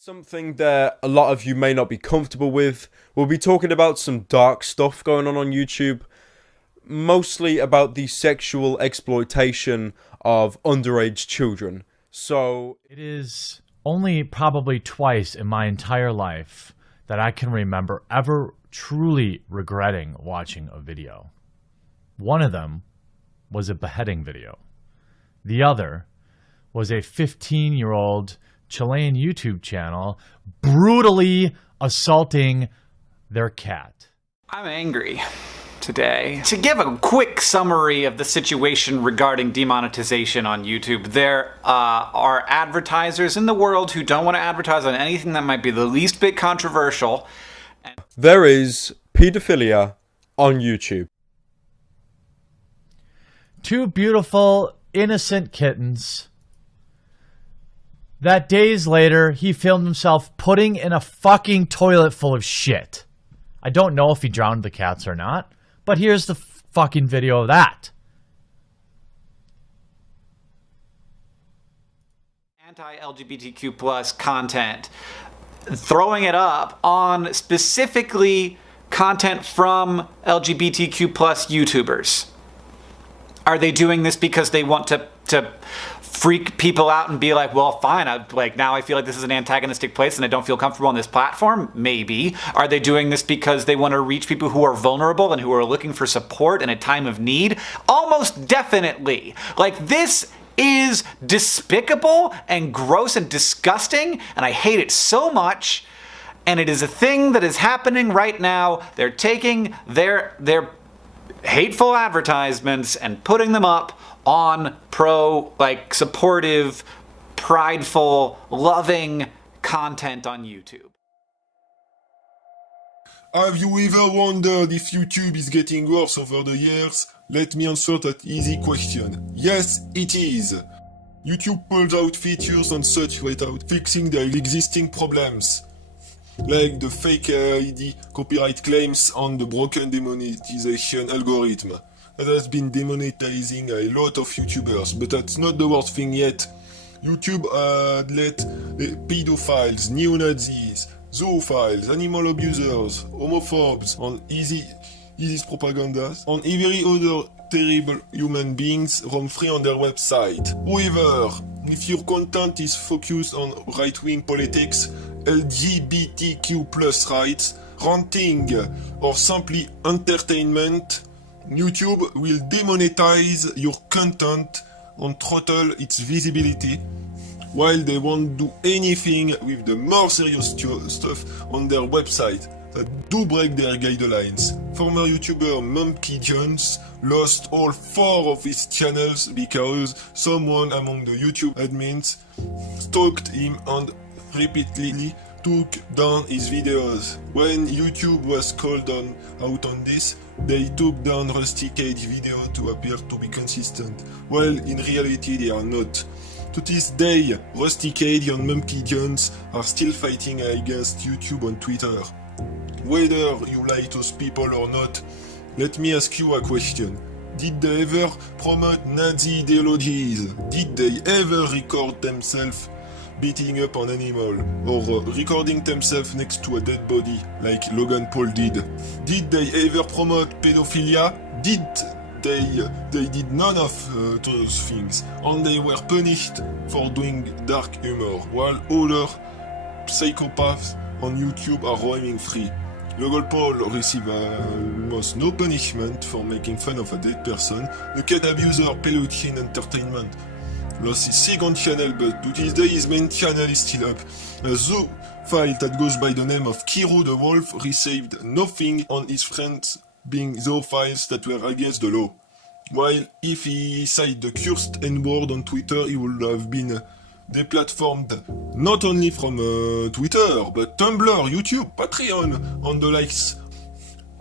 Something that a lot of you may not be comfortable with. We'll be talking about some dark stuff going on YouTube, mostly about the sexual exploitation of underage children. So, it is only probably twice in my entire life that I can remember ever truly regretting watching a video. One of them was a beheading video. The other was a 15-year-old Chilean YouTube channel brutally assaulting their cat. I'm angry today. To give a quick summary of the situation regarding demonetization on YouTube, there are advertisers in the world who don't want to advertise on anything that might be the least bit controversial. There is pedophilia on YouTube. Two beautiful, innocent kittens that days later he filmed himself putting in a fucking toilet full of shit. I don't know if he drowned the cats or not, but here's the fucking video of that. Anti-LGBTQ plus content, throwing it up on specifically content from LGBTQ plus YouTubers. Are they doing this because they want to freak people out and be like, well, fine, now I feel like this is an antagonistic place and I don't feel comfortable on this platform? Maybe. Are they doing this because they want to reach people who are vulnerable and who are looking for support in a time of need? Almost definitely. Like, this is despicable and gross and disgusting, and I hate it so much. And it is a thing that is happening right now. They're taking their hateful advertisements and putting them up on supportive, prideful, loving content on YouTube. Have you ever wondered if YouTube is getting worse over the years? Let me answer that easy question. Yes, it is. YouTube pulls out features and such without fixing their existing problems, like the fake ID copyright claims on the broken demonetization algorithm that has been demonetizing a lot of YouTubers. But that's not the worst thing yet. YouTube had let the pedophiles, neo-Nazis, zoophiles, animal abusers, homophobes, and ISIS propagandas, and every other terrible human beings roam free on their website. However, if your content is focused on right-wing politics, LGBTQ plus rights, ranting, or simply entertainment, YouTube will demonetize your content and throttle its visibility, while they won't do anything with the more serious stuff on their website that do break their guidelines. Former YouTuber Monkey Jones lost all 4 of his channels because someone among the YouTube admins stalked him and repeatedly took down his videos. When YouTube was called out on this, they took down Rusty Cage video to appear to be consistent, while in reality they are not. To this day, Rusty Cage and Monkey Jones are still fighting against YouTube on Twitter. Whether you like those people or not, let me ask you a question. Did they ever promote Nazi ideologies? Did they ever record themselves beating up an animal, or recording themselves next to a dead body, like Logan Paul did? Did they ever promote pedophilia? They did none of those things, and they were punished for doing dark humor, while other psychopaths on YouTube are roaming free. Logan Paul received almost no punishment for making fun of a dead person. The cat abuser Peluchin Entertainment lost his second channel, but to this day his main channel is still up. A zoophile that goes by the name of Kiro the Wolf received nothing on his friends being zoophiles that were against the law. While if he said the cursed N-word on Twitter, he would have been deplatformed not only from Twitter, but Tumblr, YouTube, Patreon, and the likes.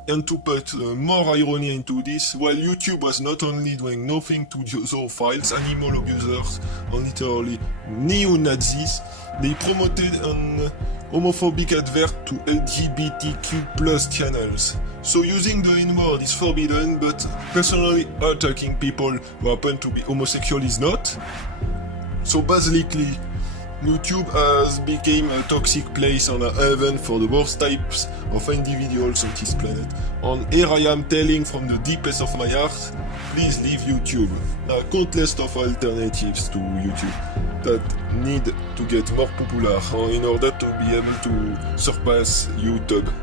And to put more irony into this, while YouTube was not only doing nothing to zoophiles, animal abusers, and literally neo-Nazis, they promoted an homophobic advert to LGBTQ plus channels. So using the N-word is forbidden, but personally attacking people who happen to be homosexual is not. So basically, YouTube has become a toxic place and a heaven for the worst types of individuals on this planet. And here I am telling from the deepest of my heart, please leave YouTube. There are countless of alternatives to YouTube that need to get more popular in order to be able to surpass YouTube.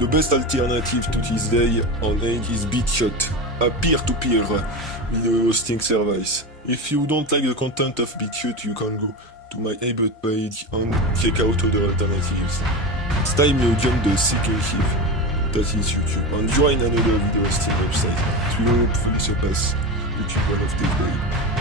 The best alternative to this day and age is BitChute, a peer-to-peer video hosting service. If you don't like the content of BitChute, you can go to my About page and check out other alternatives. It's time you jump the second ship, that is YouTube, and join another video hosting website. It will hopefully surpass YouTube one of these days.